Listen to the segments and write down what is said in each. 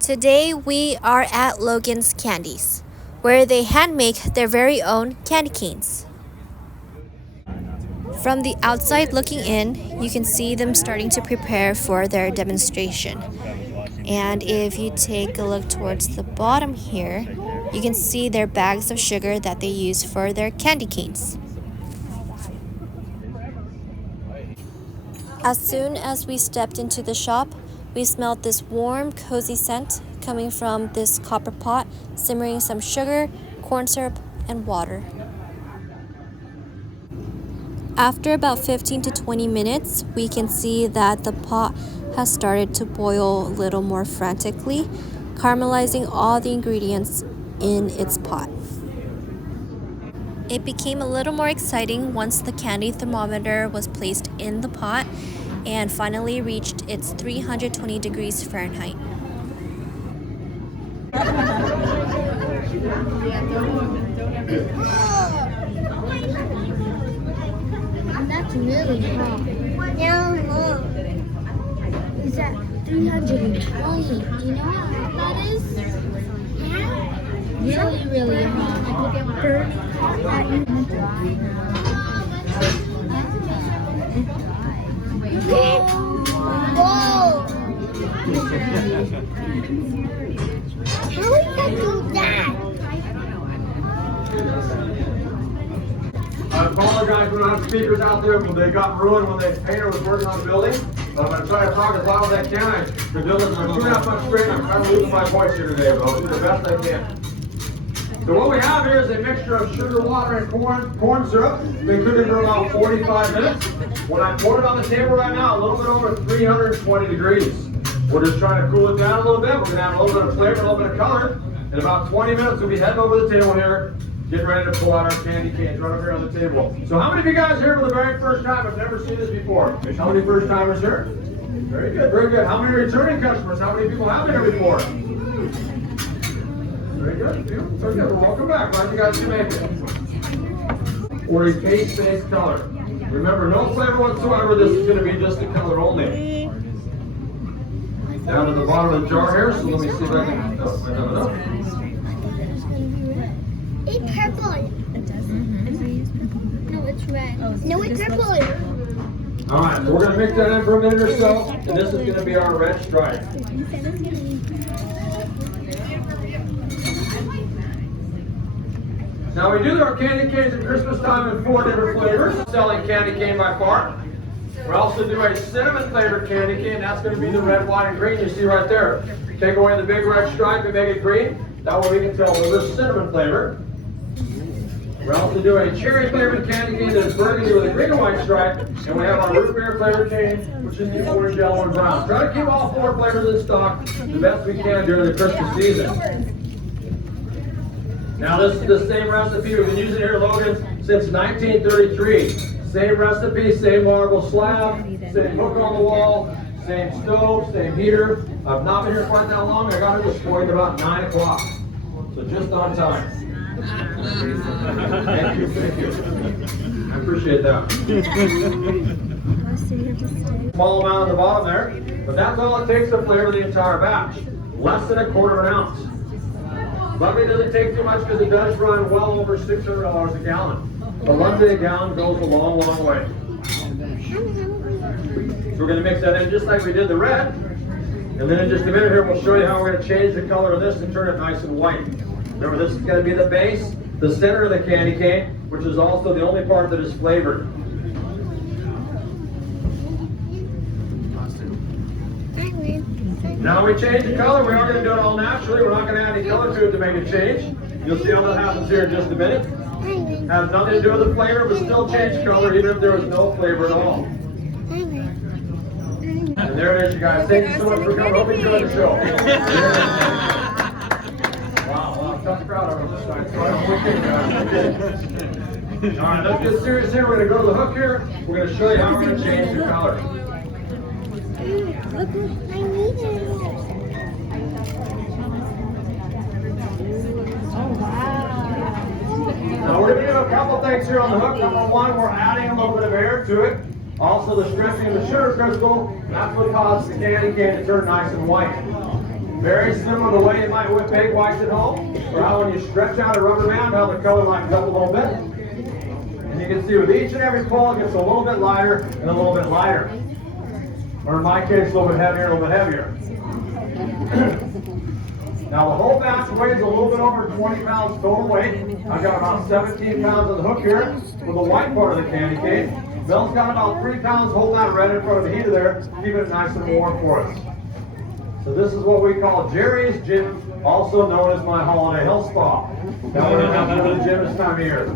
Today we are at Logan's Candies, where they hand make their very own candy canes. From the outside looking in, you can see them starting to prepare for their demonstration. And if you take a look towards the bottom here, you can see their bags of sugar that they use for their candy canes. As soon as we stepped into the shop, we smelled this warm, cozy scent coming from this copper pot, simmering some sugar, corn syrup, and water. After about 15 to 20 minutes, we can see that the pot has started to boil a little more frantically, caramelizing all the ingredients in its pot. It became a little more exciting once the candy thermometer was placed in the pot and finally reached its 320 degrees Fahrenheit. That's really hot. Yeah, look. It's at 320. Do you know how hot that is? Really, really hot. Whoa! How did that do that? I apologize, we don't have speakers out there, but they got ruined when the painter was working on the building. But I'm going to try to talk as loud as I can. The buildings are 2.5 months straight. I'm kind of losing my voice here today, but I'll do the best I can. So what we have here is a mixture of sugar, water, and corn syrup. Been cooking for about 45 minutes. When I pour it on the table right now, a little bit over 320 degrees. We're just trying to cool it down a little bit. We're going to add a little bit of flavor, a little bit of color. In about 20 minutes, we'll be heading over the table here, getting ready to pull out our candy canes right over here on the table. So how many of you guys here for the very first time have never seen this before? How many first timers here? Very good, very good. How many returning customers? How many people have been here before? Very good. Very good. Well, welcome back. Glad you guys can make it. Or a taste-based color. Remember, no flavor whatsoever. This is going to be just the color only. Down to the bottom of the jar here. So let me see if I can. Oh, I have enough. It's purple. No, it's red. No, it's purple. All right, so we're going to mix that in for a minute or so. And this is going to be our red stripe. Now we do our candy canes at Christmas time in 4 different flavors. Selling candy cane by far. We also do a cinnamon flavored candy cane. That's going to be the red, white, and green you see right there. Take away the big red stripe and make it green. That way we can tell this is cinnamon flavor. We also do a cherry flavored candy cane that is burgundy with a green and white stripe. And we have our root beer flavored cane, which is the orange, yellow, and brown. Try to keep all 4 flavors in stock the best we can during the Christmas season. Now this is the same recipe we've been using here at Logan since 1933. Same recipe, same marble slab, same hook on the wall, same stove, same heater. I've not been here quite that long. I got here this morning at about 9 o'clock. So just on time. Thank you, thank you. I appreciate that. Small amount on the bottom there, but that's all it takes to flavor the entire batch. Less than 1/4 ounce. Luckily, it doesn't take too much because it does run well over $600 a gallon. But $1 a gallon goes a long, long way. So we're going to mix that in just like we did the red. And then in just a minute here, we'll show you how we're going to change the color of this and turn it nice and white. Remember, this is going to be the base, the center of the candy cane, which is also the only part that is flavored. Now we change the color. We are going to do it all naturally. We're not going to add any color to it to make it change. You'll see how that happens here in just a minute. Has nothing to do with the flavor, but still change color even if there was no flavor at all. And there it is, you guys. Thank you so much for coming. Hope you enjoyed the show. Wow, tough crowd over this side. So I don't think all right, let's get serious here. We're going to go to the hook here. We're going to show you how we're going to change the color. Look, I need it. Oh, wow. Now we're going to do a couple things here on the hook. Number one, we're adding a little bit of air to it. Also the stretching of the sugar crystal, that's what causes the candy cane to turn nice and white. Very similar to the way you might whip egg whites at home, or how when you stretch out a rubber band, how the color lights up a little bit. And you can see with each and every pull, it gets a little bit lighter and a little bit lighter. Or in my case, a little bit heavier, a little bit heavier. Now the whole batch weighs a little bit over 20 pounds total weight. I've got about 17 pounds on the hook here with the white part of the candy cane. Mel's got about 3 pounds holding that red in front of the heater there, keeping it nice and warm for us. So this is what we call Jerry's Gym, also known as my holiday health spa. Now we're going to go to the gym this time of year.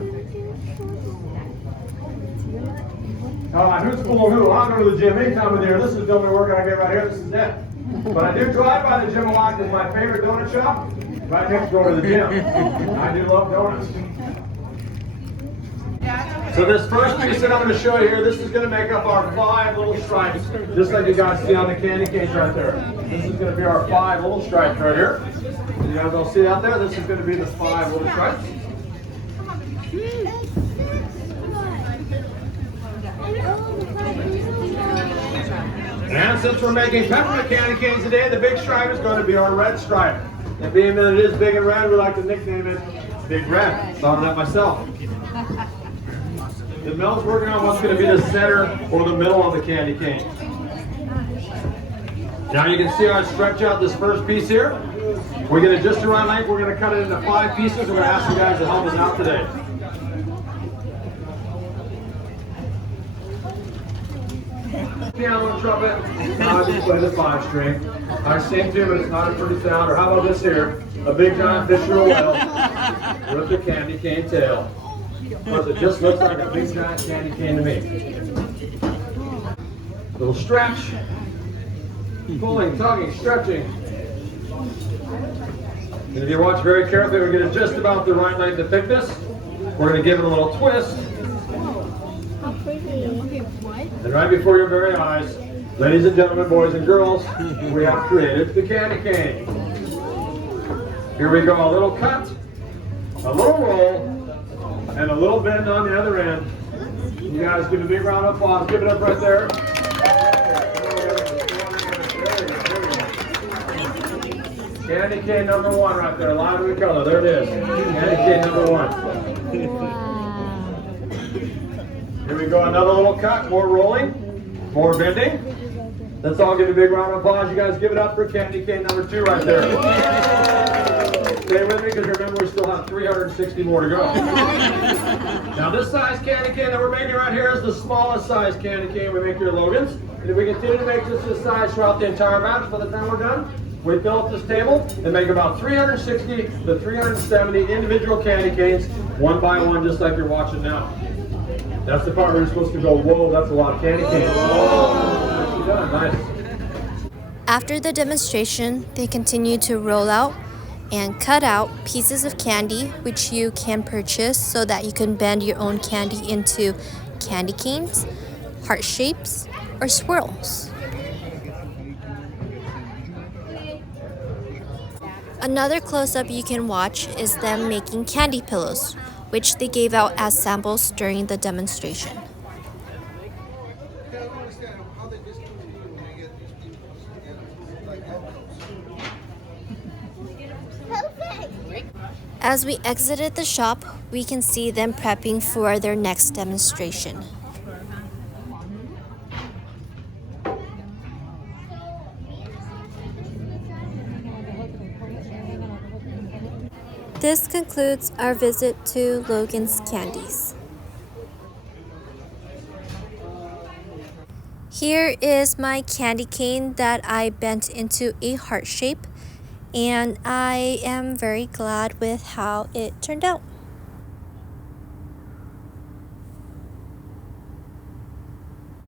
Who's fooling who? I'll go to the gym any time of the year. This is the only workout I get right here. This is it. But I do drive by the gym a lot because my favorite donut shop right next door to the gym. I do love donuts. So this first piece that I'm going to show you here, this is going to make up our 5 little stripes, just like you guys see on the candy canes right there. This is going to be our 5 little stripes right here. You guys all see that there? This is going to be the 5 little stripes. And since we're making peppermint candy canes today, the big stripe is going to be our red stripe. And being that it is big and red, we like to nickname it Big Red. Thought of that myself. The Mel's working on what's going to be the center or the middle of the candy cane. Now you can see I stretch out this first piece here. We're going to just the right length. We're going to cut it into 5 pieces. We're going to ask you guys to help us out today. Piano and trumpet, I just play the 5-string. I sing too, but it's not a pretty sound. Or how about this here? A big giant fish or a whale with a candy cane tail. Because it just looks like a big giant candy cane to me. Little stretch. Pulling, tugging, stretching. And if you watch very carefully, we get it just about the right length of thickness. We're going to give it a little twist. And right before your very eyes, ladies and gentlemen, boys and girls, we have created the candy cane. Here we go, a little cut, a little roll, and a little bend on the other end. You guys give a big round of applause. Give it up right there. Candy cane number 1 right there, line with color. There it is. Candy cane number 1. Here we go, another little cut, more rolling, more bending. Let's all give a big round of applause. You guys give it up for candy cane number 2 right there. Stay with me because remember we still have 360 more to go. Now this size candy cane that we're making right here is the smallest size candy cane we make here at Logan's. And if we continue to make this size throughout the entire batch, by the time we're done, we fill up this table and make about 360 to 370 individual candy canes, one by one, just like you're watching now. That's the part where you're supposed to go, whoa, that's a lot of candy canes. Nicely done, nice. After the demonstration, they continue to roll out and cut out pieces of candy, which you can purchase so that you can bend your own candy into candy canes, heart shapes, or swirls. Another close-up you can watch is them making candy pillows, which they gave out as samples during the demonstration. As we exited the shop, we can see them prepping for their next demonstration. This concludes our visit to Logan's Candies. Here is my candy cane that I bent into a heart shape, and I am very glad with how it turned out.